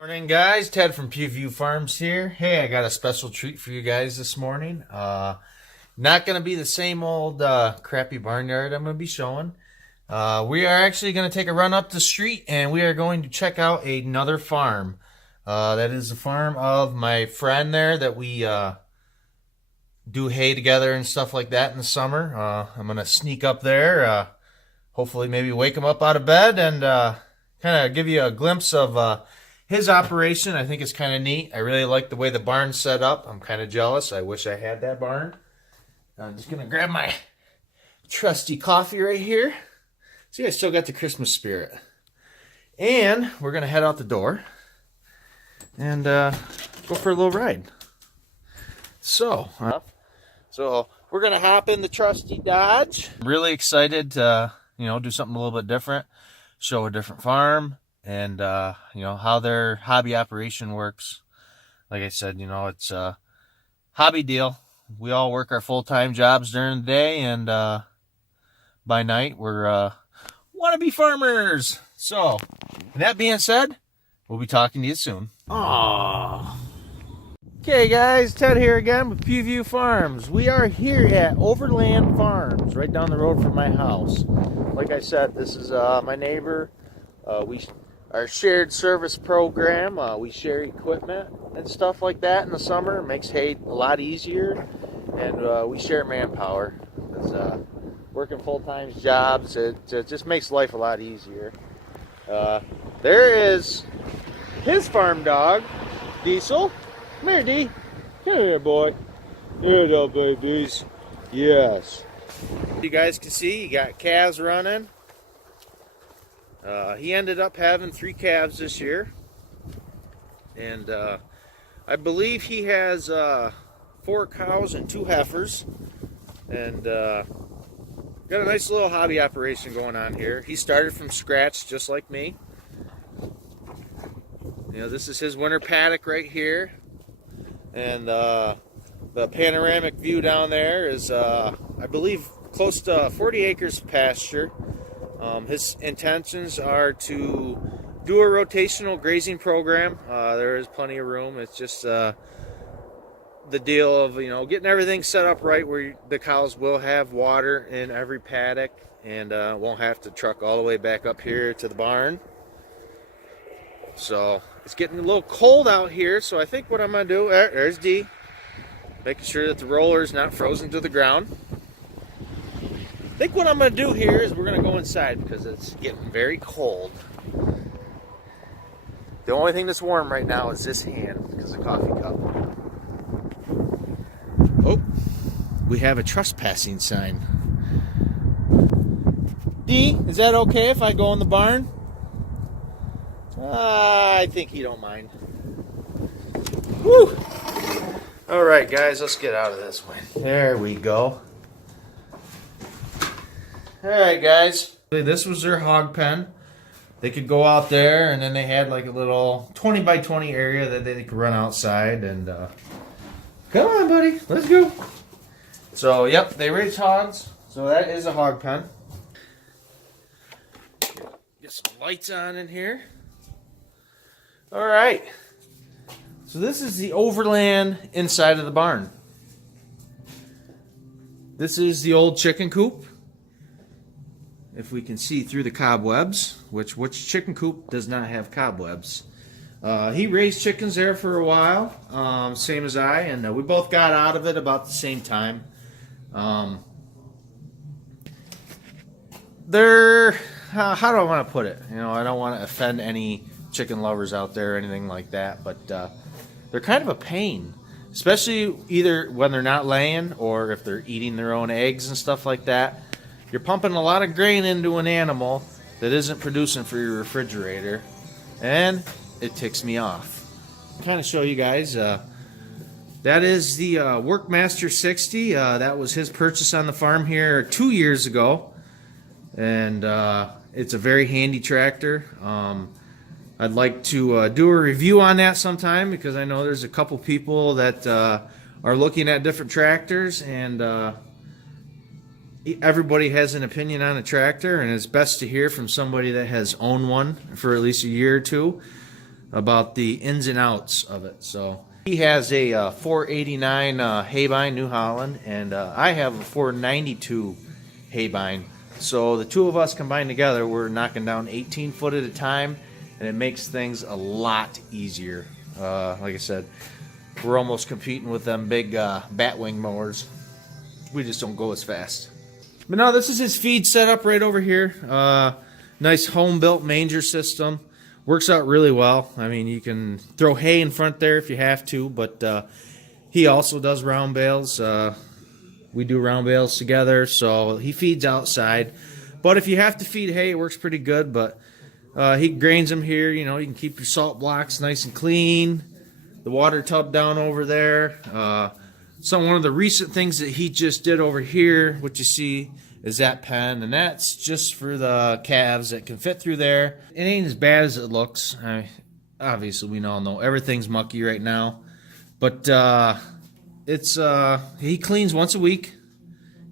Morning, guys. Ted from Pewview Farms here. Hey, I got a special treat for you guys this morning. Not going to be the same old crappy barnyard I'm going to be showing. We are actually going to take a run up the street and we are going to check out another farm. That is the farm of my friend there that we do hay together and stuff like that in the summer. I'm going to sneak up there, hopefully maybe wake him up out of bed and kind of give you a glimpse of his operation. I think it's kind of neat. I really like the way the barn's set up. I'm kind of jealous. I wish I had that barn. I'm just going to grab my trusty coffee right here. See, I still got the Christmas spirit. And we're going to head out the door and go for a little ride. So we're going to hop in the trusty Dodge. I'm really excited to, do something a little bit different, show a different farm. And, how their hobby operation works. Like I said, it's a hobby deal. We all work our full-time jobs during the day, and by night, we're wannabe farmers. So, with that being said, we'll be talking to you soon. Aww. Okay, guys, Ted here again with Pewview Farms. We are here at Overland Farms, right down the road from my house. Like I said, this is my neighbor. Our shared service program, we share equipment and stuff like that in the summer. It makes hay a lot easier, and we share manpower. Because working full-time jobs, it just makes life a lot easier. There is his farm dog, Diesel. Come here, D. Come here, boy. There you go, babies. Yes. You guys can see, you got calves running. He ended up having 3 calves this year, and I believe he has 4 cows and 2 heifers, and got a nice little hobby operation going on here. He started from scratch just like me. This is his winter paddock right here, and the panoramic view down there is I believe close to 40 acres of pasture. His intentions are to do a rotational grazing program. There is plenty of room. It's just the deal of getting everything set up right where the cows will have water in every paddock and won't have to truck all the way back up here to the barn. So it's getting a little cold out here, so I think what I'm going to do, there's D, making sure that the roller is not frozen to the ground. I think what I'm going to do here is we're going to go inside because it's getting very cold. The only thing that's warm right now is this hand because of the coffee cup. Oh, we have a trespassing sign. D, is that okay if I go in the barn? I think he don't mind. Woo! All right, guys, let's get out of this way. There we go. Alright, guys, this was their hog pen. They could go out there, and then they had like a little 20 by 20 area that they could run outside. And come on, buddy, let's go. So yep, they raise hogs. So that is a hog pen. Get some lights on in here. Alright, so this is the Overland inside of the barn. This is the old chicken coop. If we can see through the cobwebs, which Chicken Coop does not have cobwebs. He raised chickens there for a while, same as I, and we both got out of it about the same time. They're, how do I want to put it? I don't want to offend any chicken lovers out there or anything like that, but they're kind of a pain, especially either when they're not laying or if they're eating their own eggs and stuff like that. You're pumping a lot of grain into an animal that isn't producing for your refrigerator, and it ticks me off. Kind of show you guys, that is the Workmaster 60. That was his purchase on the farm here 2 years ago, and it's a very handy tractor. I'd like to do a review on that sometime because I know there's a couple people that are looking at different tractors, and everybody has an opinion on a tractor, and it's best to hear from somebody that has owned one for at least a year or two. about the ins and outs of it. So he has a 489 Haybine New Holland, and I have a 492 Haybine. So the two of us combined together, we're knocking down 18 foot at a time, and it makes things a lot easier. Like I said, we're almost competing with them big batwing mowers. We just don't go as fast. But no, this is his feed setup right over here. Nice home-built manger system. Works out really well. I mean, you can throw hay in front there if you have to, but he also does round bales. We do round bales together, so he feeds outside. But if you have to feed hay, it works pretty good. But he grains them here. You know, you can keep your salt blocks nice and clean. The water tub down over there. So one of the recent things that he just did over here, what you see, is that pen, and that's just for the calves that can fit through there. It ain't as bad as it looks. Obviously, we all know everything's mucky right now, but he cleans once a week.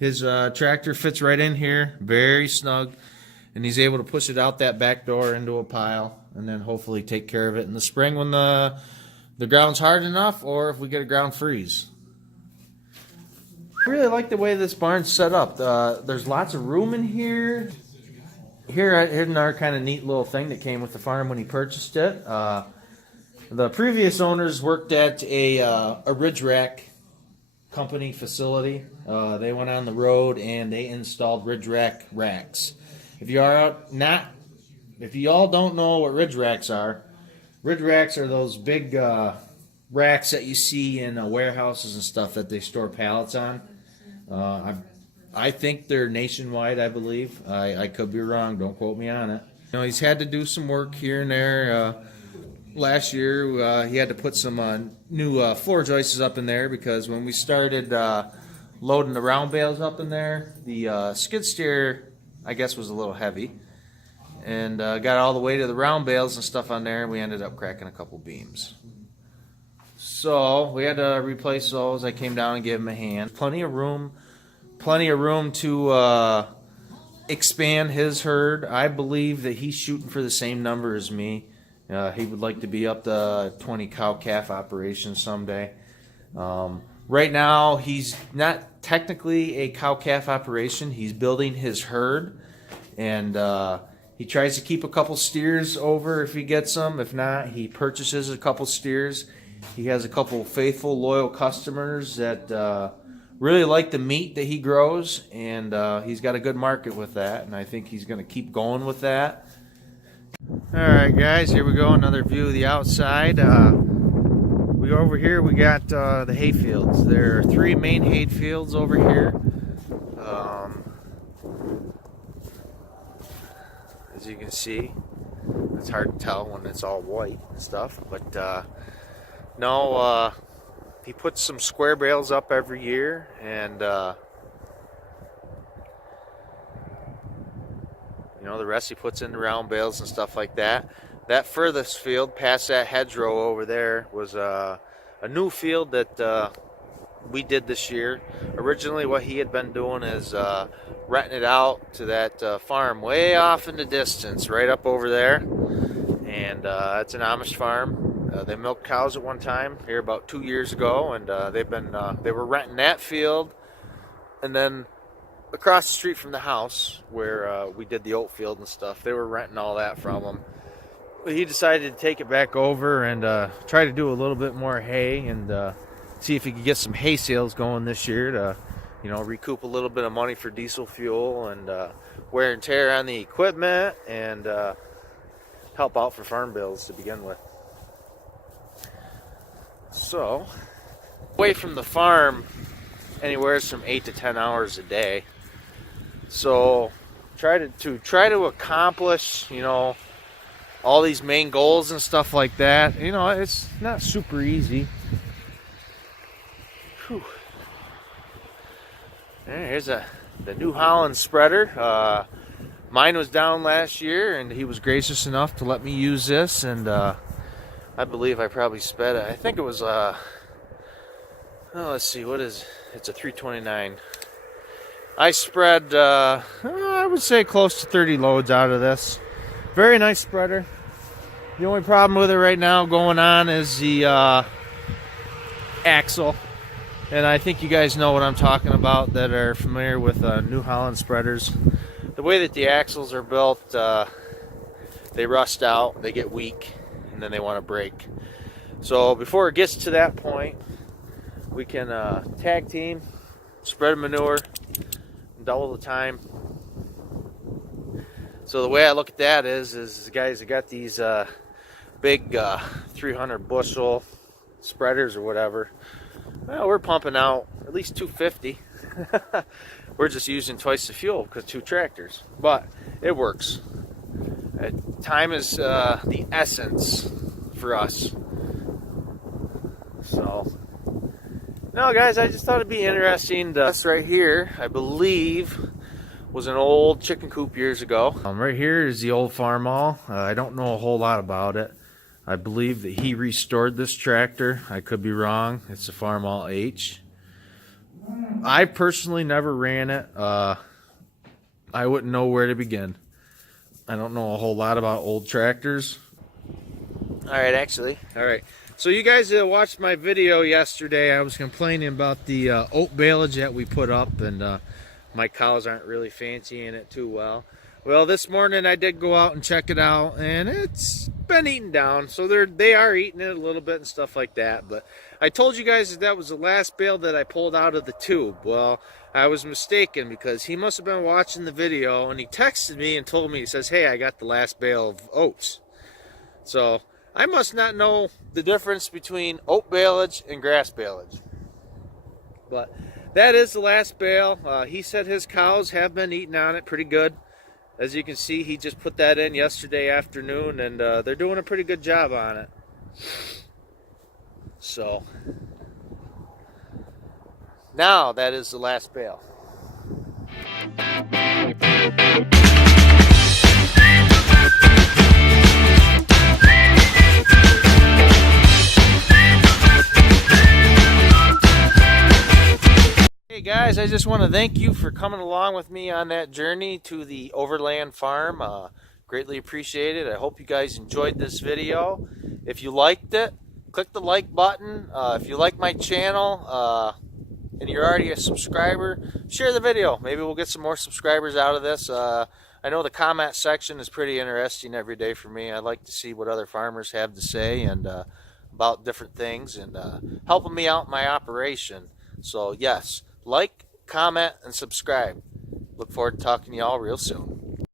His tractor fits right in here, very snug, and he's able to push it out that back door into a pile, and then hopefully take care of it in the spring when the ground's hard enough, or if we get a ground freeze. I really like the way this barn's set up. There's lots of room in here. Here's another kind of neat little thing that came with the farm when he purchased it. The previous owners worked at a ridge rack company facility. They went on the road and they installed ridge rack racks. If you all don't know what ridge racks are those big racks that you see in warehouses and stuff that they store pallets on. I think they're nationwide, I believe. I could be wrong. Don't quote me on it. You know, he's had to do some work here and there. Last year, he had to put some new floor joists up in there because when we started loading the round bales up in there, the skid steer, I guess, was a little heavy. And got all the way to the round bales and stuff on there, and we ended up cracking a couple beams. So we had to replace those. I came down and gave him a hand. Plenty of room to expand his herd. I believe that he's shooting for the same number as me. He would like to be up to 20 cow-calf operations someday. Right now, he's not technically a cow-calf operation. He's building his herd, and he tries to keep a couple steers over if he gets them. If not, he purchases a couple steers. He has a couple faithful, loyal customers that really like the meat that he grows, and he's got a good market with that, and I think he's going to keep going with that. Alright guys, here we go, another view of the outside. We go over here, we got the hay fields. There are 3 main hay fields over here. As you can see, it's hard to tell when it's all white and stuff, but no, he puts some square bales up every year, and you know, the rest he puts in the round bales and stuff like that. That furthest field, past that hedgerow over there, was a new field that we did this year. Originally, what he had been doing is renting it out to that farm way off in the distance, right up over there. And it's an Amish farm. They milked cows at one time here about 2 years ago, and they were renting that field, and then across the street from the house where we did the oat field and stuff, they were renting all that from him. But he decided to take it back over and try to do a little bit more hay and see if he could get some hay sales going this year to, you know, recoup a little bit of money for diesel fuel and wear and tear on the equipment, and help out for farm bills to begin with. So, away from the farm anywhere from 8 to 10 hours a day. So try to accomplish, you know, all these main goals and stuff like that. You know, it's not super easy. Whew. Here's the new Holland Spreader. Mine was down last year, and he was gracious enough to let me use this, and I believe I probably sped it. I think it was let's see, it's a 329. I spread, I would say close to 30 loads out of this. Very nice spreader. The only problem with it right now going on is the axle. And I think you guys know what I'm talking about that are familiar with new Holland spreaders. The way that the axles are built, they rust out, they get weak, and then they want to break. So before it gets to that point, we can tag team, spread manure, and double the time. So the way I look at that is guys that got these big 300 bushel spreaders or whatever. Well, we're pumping out at least 250. We're just using twice the fuel because 2 tractors, but it works. Time is the essence for us. So, no, guys, I just thought it'd be interesting. This right here, I believe, was an old chicken coop years ago. Right here is the old farm mall. I don't know a whole lot about it. I believe that he restored this tractor. I could be wrong. It's a Farm All H. I personally never ran it. I wouldn't know where to begin. I don't know a whole lot about old tractors. Alright, actually. Alright. So you guys watched my video yesterday. I was complaining about the oat baleage that we put up, and my cows aren't really fancying it too well. Well, this morning I did go out and check it out, and it's been eaten down. So they are eating it a little bit and stuff like that. But I told you guys that was the last bale that I pulled out of the tube. Well, I was mistaken because he must have been watching the video, and he texted me and told me, he says, hey, I got the last bale of oats. So I must not know the difference between oat baleage and grass baleage. But that is the last bale. He said his cows have been eating on it pretty good. As you can see, he just put that in yesterday afternoon, and they're doing a pretty good job on it. So, now that is the last bale. Hey guys, I just want to thank you for coming along with me on that journey to the Overland Farm. Greatly appreciate it. I hope you guys enjoyed this video. If you liked it, click the like button. If you like my channel and you're already a subscriber, share the video. Maybe we'll get some more subscribers out of this. I know the comment section is pretty interesting every day for me. I like to see what other farmers have to say and about different things and helping me out in my operation. So yes, like, comment, and subscribe. Look forward to talking to y'all real soon.